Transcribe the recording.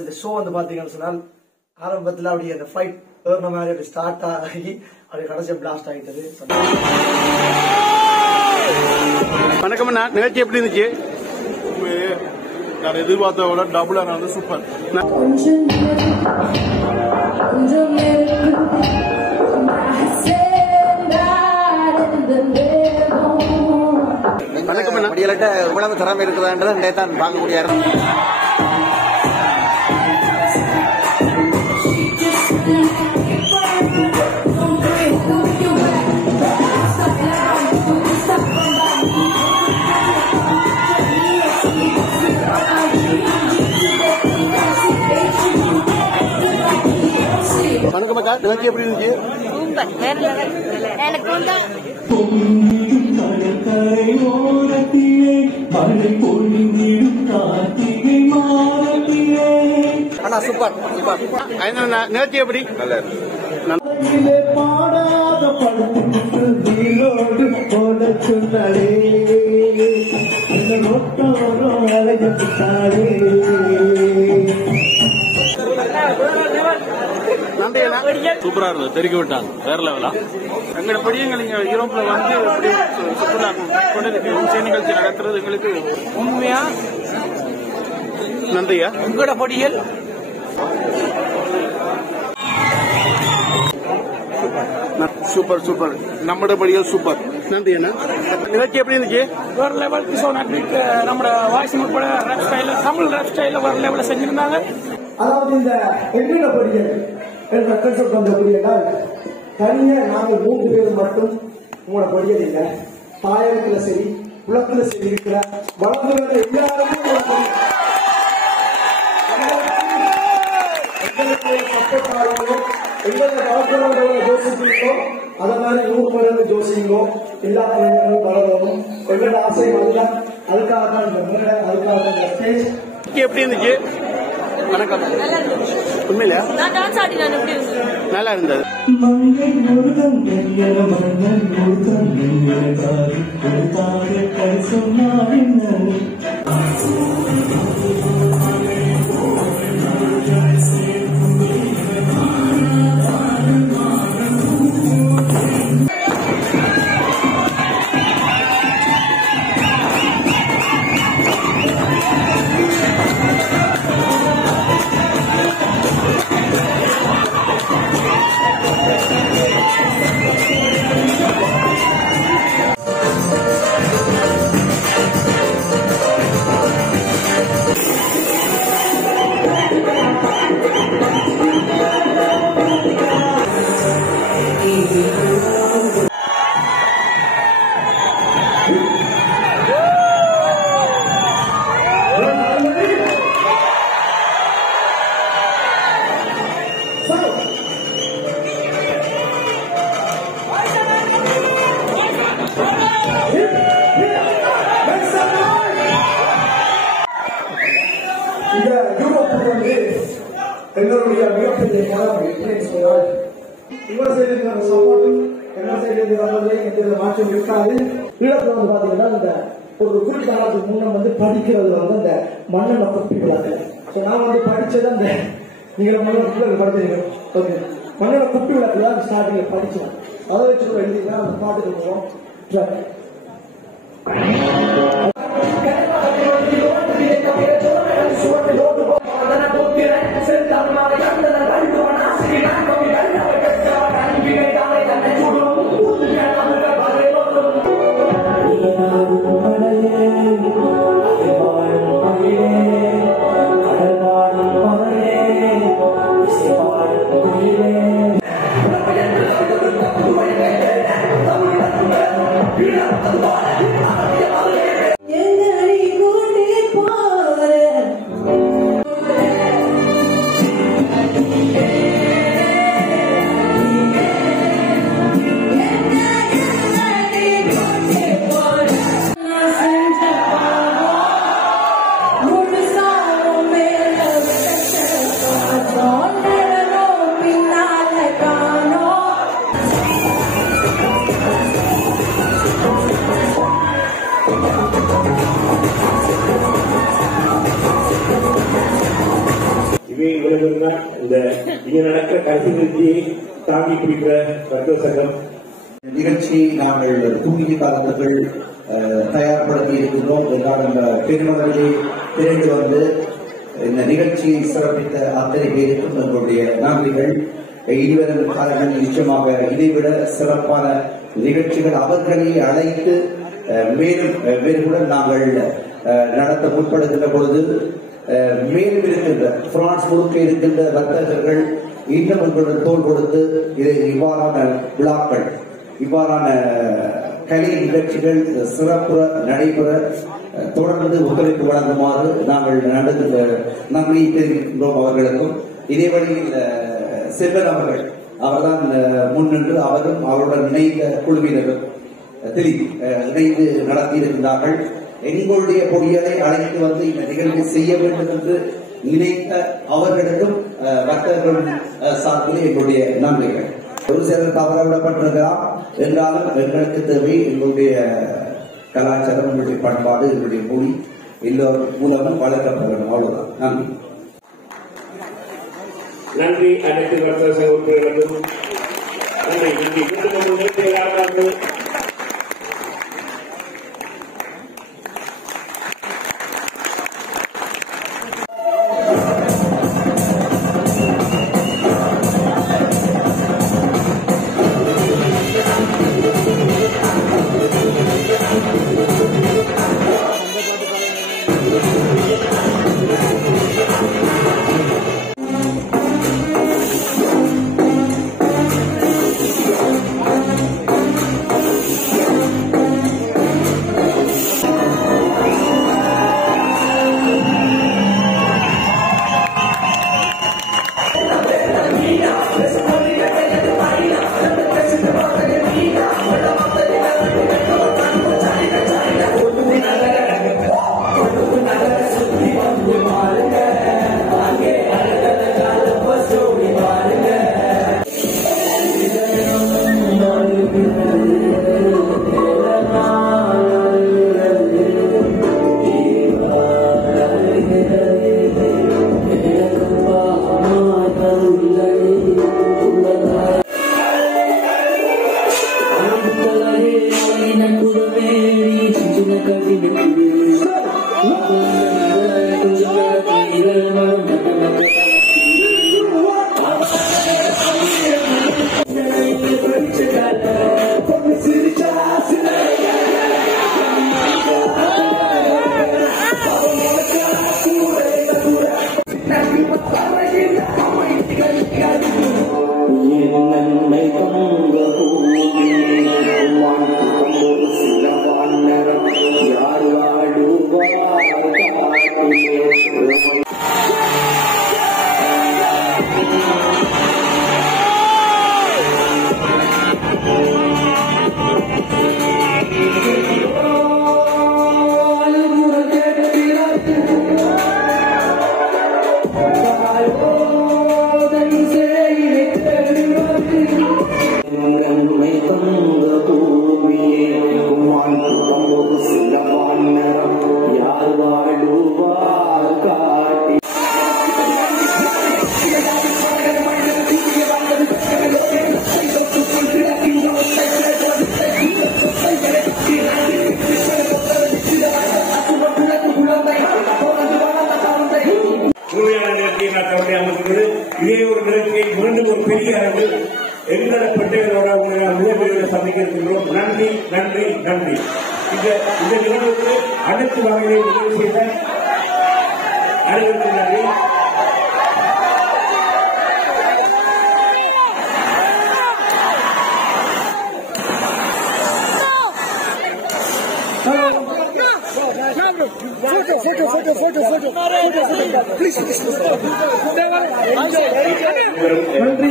இந்த ஷோ வந்து பாத்தீங்கன்னு சொன்னால் ஆரம்பத்துல அப்படியே அந்த ஃபைட் ஏறின மாதிரி அப்படி ஸ்டார்ட் ஆகி அப்படியே கடைசியா பிளாஸ்ட் ஆகிட்டது. வணக்கம் அண்ணா, நிகழ்ச்சி எப்படி இருந்துச்சு? நான் எதிர்பார்த்த விட டபுளா வந்து சூப்பர். வணக்கம் அண்ணா, படியலட்ட இவ்வளவு திறமை இருக்குதான்றதை தான் பார்க்கக்கூடிய வணக்கம் அக்கா, நிகழ்ச்சி எப்படி இருந்துச்சு? அண்ணா சூப்பர் சூப்பர். நிகழ்ச்சி எப்படி? நல்லா சூப்பரா இருந்தது. தெரிவிக்க விட்டாங்க வேற லெவலா. எங்களோட படியங்கள் இங்க யூரோப்ல வந்து சுற்றுலா கொண்டு நிகழ்ச்சி நடத்துறது எங்களுக்கு உண்மையா நன்றியா. உங்களோட பொடிகள் சூப்பர் சூப்பர். நம்மளோட படிகள் சூப்பர். நன்றி அண்ணா. நிகழ்ச்சி எப்படி இருந்துச்சு? வேற லெவலுக்கு சோனாட்ரிக் நம்ம வாய்ஸ் உட்பட ரேப் ஸ்டைல தமிழ் ரேப் ஸ்டைல வேற லெவலில் செஞ்சிருந்தாங்க. அதாவது இந்த எண்ணின படிகள் என்ற கன்செப்ட் வந்த படியெல்லாம் தனியா நாங்கள் 3 பேர் மட்டும் உங்களோட படியல் இல்லை, தாயகத்துல சரி குளத்துல சரி இருக்கிற வளர்ந்து வர எல்லாருமே சப்போர்ட் ஆகுங்களோ எங்களை வளர்க்கிறவங்க ஜோசிங்களோ அதை மாதிரி 100 மடங்கு ஜோசிங்களோ எல்லா பிள்ளைங்களும் வளரணும். எங்களோட ஆசை அல்ல, அதுக்காக தான் இந்த மேடை, அதுக்காக தான் இந்த ஸ்டேஜ். எப்படி இருந்துச்சு? வணக்கம். உண்மையில நல்லா இருந்தது. இந்த யூரோப்புக்கு வந்து எங்களுடைய மிகப்பெரிய இவர் சைடு சப்போர்ட்டும் எல்லா சைடு எந்த மாற்றம் இருக்காது. ஈழத்துல வந்து பாத்தீங்கன்னா இந்த ஒரு குறிப்பிட்ட முன்ன வந்து படிக்கிறது வந்து அந்த மண்ணெண்ண குப்பி விளக்கு. நான் வந்து படிச்சது அந்த நீங்க மண்ணெண்ண குப்பி விளக்கு படிச்சிருக்கோம். ஓகே, மண்ணெண்ண குப்பி விளக்கு தான் ஸ்டார்டிங்ல படிச்சோம். அதை வச்சு எழுதினா அந்த பாட்டுக்கு போவோம். எங்களை கூட்டி பாரு இங்கே இவ்வளவு தான் இந்த இங்க நடக்கிற கடைசி நிகழ்ச்சியை தாங்கி பிடிக்கிற வர்த்தக சங்கம் நிகழ்ச்சி நாங்கள் தூங்கிய காலத்துக்குள் தயார்படுத்தி இருக்கின்றோம். பெருமளவிலே திரண்டு வந்து இந்த நிகழ்ச்சியை சிறப்பித்த அத்தனை பேருக்கும் எங்களுடைய நன்றிகள். இனிவரும் காலங்களில் நிச்சயமாக இதைவிட சிறப்பான நிகழ்ச்சிகள் அவர்களை அழைத்து மேலும் மேலும் நாங்கள் நடத்த முற்படுகின்ற பொழுது மேலும் இருக்கின்ற பிரான்ஸ் முழுக்க இருக்கின்ற வர்த்தகர்கள் இன்னும் உங்களுடன் தோல் கொடுத்து இதை இவ்வாறான விழாக்கள் இவ்வாறான கலை நிகழ்ச்சிகள் சிறப்புற நடைபெற தொடர்ந்து ஒத்துழைப்பு வழங்குமாறு நாங்கள் நன்றியை தெரிவிக்கின்றோம் அவர்களுக்கும். இதே வழியில் செல்வன் அவர்தான் முன்னின்று அவரும் அவருடன் இணைந்த குழுவினரும் இணைந்து நடத்தியிருக்கிறார்கள். எங்களுடைய பொறியியலை அழைத்து வந்து இந்த நிகழ்வை செய்ய வேண்டும் என்று நினைத்த அவர்களுக்கும் வர்த்தகர்கள் சார்பில் எங்களுடைய நன்றிகள். ஒரு சிலர் தவறவிடப்பட்டிருக்கலாம் என்றாலும் எங்களுக்கு தேவை எங்களுடைய கலாச்சாரம், எங்களுடைய பண்பாடு, எங்களுடைய மொழி எல்லோரும் மூலமும் வளர்க்கப்படணும். அவ்வளவுதான். நன்றி. நன்றி. அனைத்து வர்த்தக சங்க உறுப்பினர்களுக்கும் நன்றி. இதே ஒரு நிலையை மீண்டும் ஒரு பெரிய அளவு எங்களோட பெண்களோட உங்களை சந்திக்கின்றோம். நன்றி நன்றி நன்றி. இந்த நிகழ்வுக்கு அனைத்து வகையிலும் உதவி செய்த அனைவருக்கும் நன்றி. நன்றி.